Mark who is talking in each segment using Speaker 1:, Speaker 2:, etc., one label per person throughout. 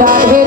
Speaker 1: রাধে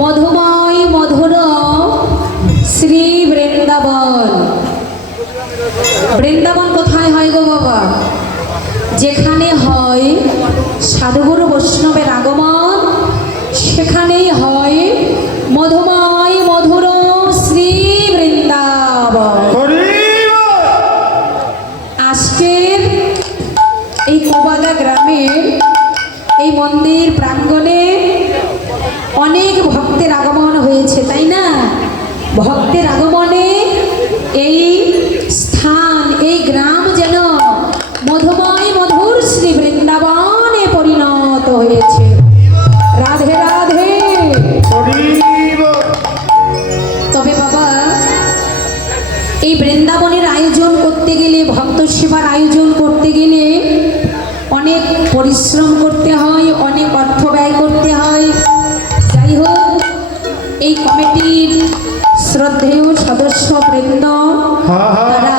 Speaker 2: মধুময় মধুর শ্রী বৃন্দাবন। বৃন্দাবন কোথায় হয় গো বাবা? যেখানে হয় সাধুগুরু বৈষ্ণবের আগমন, সেখানেই হয় মধুময় মধুর শ্রী বৃন্দাবন। আজকের এই কোবাদা গ্রামের এই মন্দির প্রাঙ্গণে অনেক ভক্তের আগমন হয়েছে তাই না? ভক্তের আগমনে এই স্থান এই গ্রাম যেন মধুময় মধুর শ্রী বৃন্দাবনে পরিণত হয়েছে। রাধে রাধে। তবে বাবা এই বৃন্দাবনের আয়োজন করতে গেলে ভক্ত সেবার আয়োজন করতে গেলে অনেক পরিশ্রম করতে হয় অনেক অর্থ ব্যয় করতে হয়। এই কমিটির শ্রদ্ধেয় সদস্য বৃন্দ তারা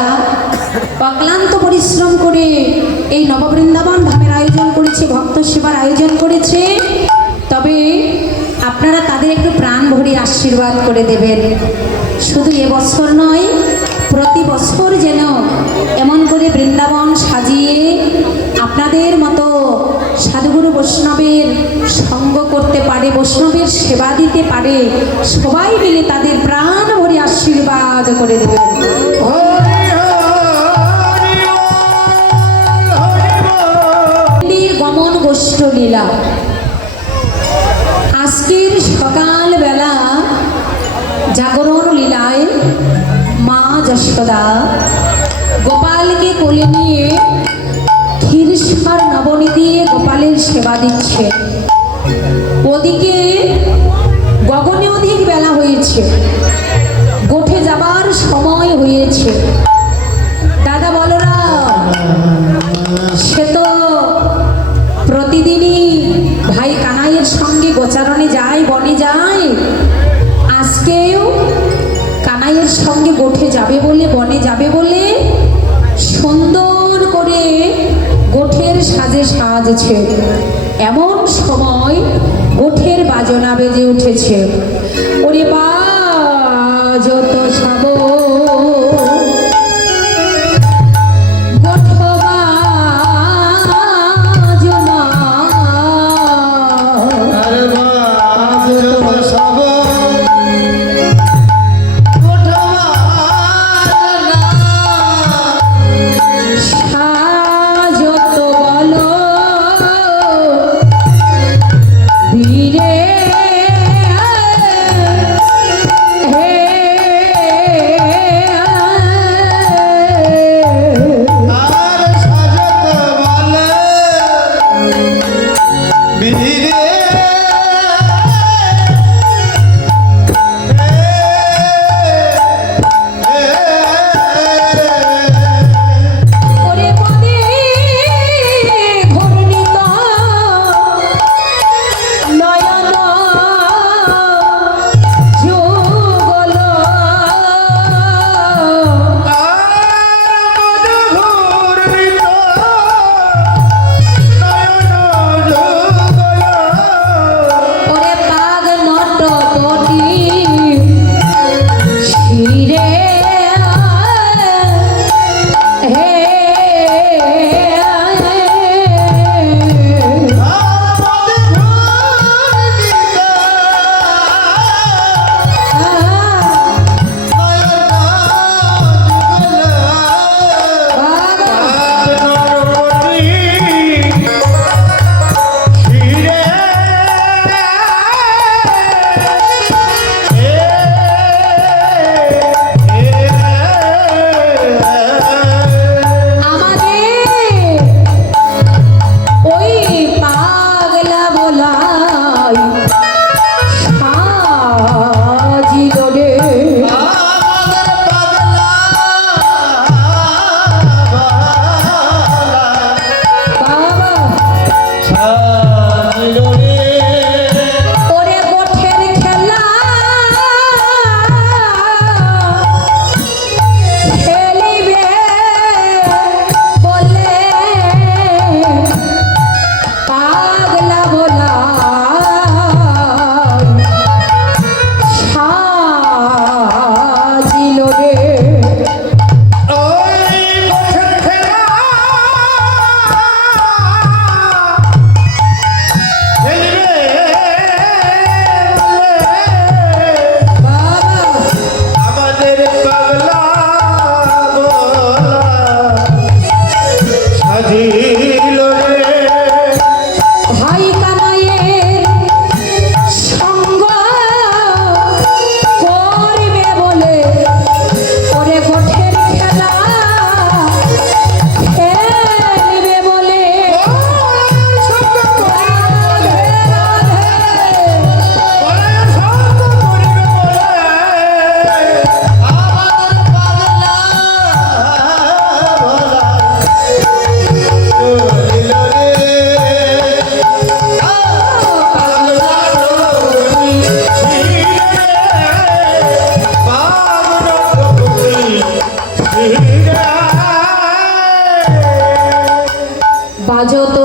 Speaker 2: অক্লান্ত পরিশ্রম করে এই নববৃন্দাবন ধামের আয়োজন করেছে ভক্ত সেবার আয়োজন করেছে। তবে আপনারা তাদের একটু প্রাণ ভরি আশীর্বাদ করে দেবেন। শুধু এবছর নয় প্রতি বছর যেন এমন করে বৃন্দাবন সাজিয়ে আপনাদের মতো সাধুগুরু বৈষ্ণবের সঙ্গ করতে পারে, বৈষ্ণবের সেবা দিতে পারে, সবাই মিলে তাদের প্রাণ ভরে আশীর্বাদ করে মন্দির গমন গোষ্ঠ লীলা। আজকের সকালবেলা জাগরণ লীলায় মা যশোদা গোপালকে কোলে নিয়ে সেবা দিচ্ছে। ওদিকে গগনে অধিক বেলা হয়েছে। গোঠে যাবার সময় হয়েছে। দাদা বলরাম, সে তো প্রতিদিনই ভাই কানাইয়ের সঙ্গে গোচারণে যায়, বনে যায়। আজকেও কানাইয়ের সঙ্গে গোঠে যাবে বলে, বনে যাবে বলে সাজে সাজছে এমন সময় ওঠের বাজনা বেজে উঠেছে। ওরে বা যত ওরে বাজত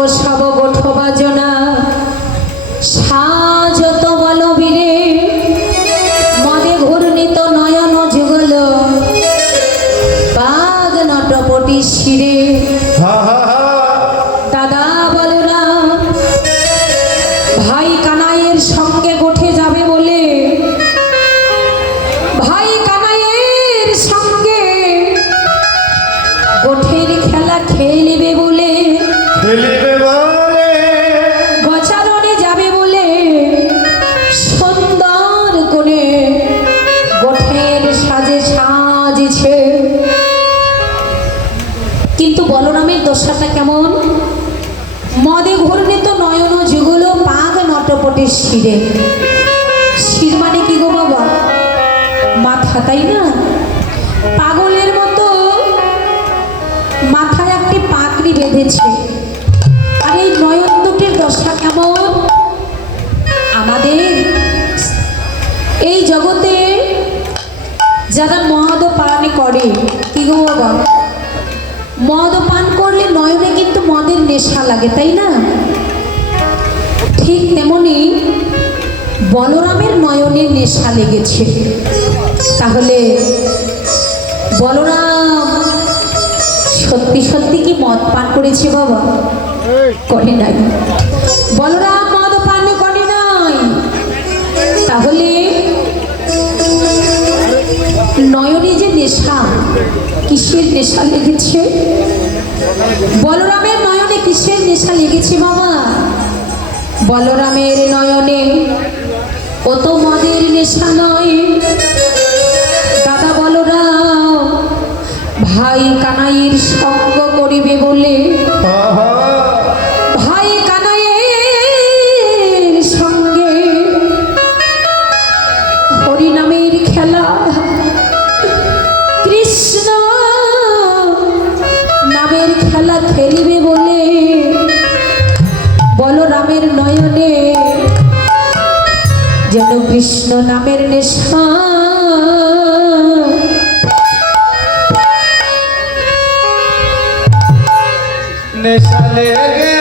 Speaker 2: শিরে। শির মানে কি গো বাবা? মাথা, তাই না? পাগলের মতো মাথায় একটি পাকড়ি বেঁধেছে। আর এই নয়ন দুটির দশা কেমন? আমাদের? এই জগতে যারা মদ পান করে, কি গো বাবা? মদ পান করলে নয়নে কিন্তু মদের নেশা লাগে, তাই না? ঠিক তেমনি বলরামের নয়নে নেশা লেগেছে। তাহলে বলরাম সত্যি সত্যি কি মদ পান করেছে বাবা? করে নাই। বলরাম মদ পান করে নাই। তাহলে নয়নে যে নেশা কিসের নেশা লেগেছে? বলরামের নয়নে কিসের নেশা লেগেছে বাবা? বলরামের নয়নে ও তো মদের নেশা নয়। দাদা বলরাম ভাই কানাইয়ের সঙ্গ করিবে বলে বলরামের নয়নে যেন কৃষ্ণ নামের নেশা।
Speaker 1: নেশা লেগে